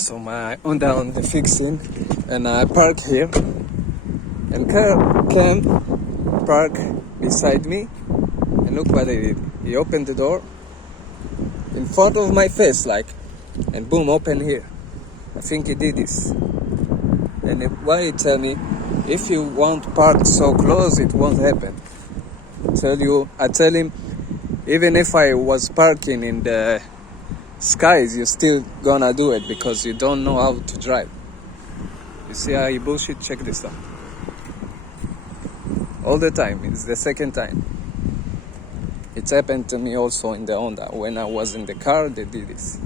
So my Honda on the fixing, and I park here, and car came park beside me, and look what he did. He opened the door in front of my face, like, and boom, open here. I think he did this. And why he tell me, if you won't park so close, it won't happen. I tell him, even if I was parking in the skies, you're still gonna do it because you don't know how to drive. You see how he bullshit? Check this out. All the time. It's the second time. It happened to me also in the Honda. When I was in the car, they did this.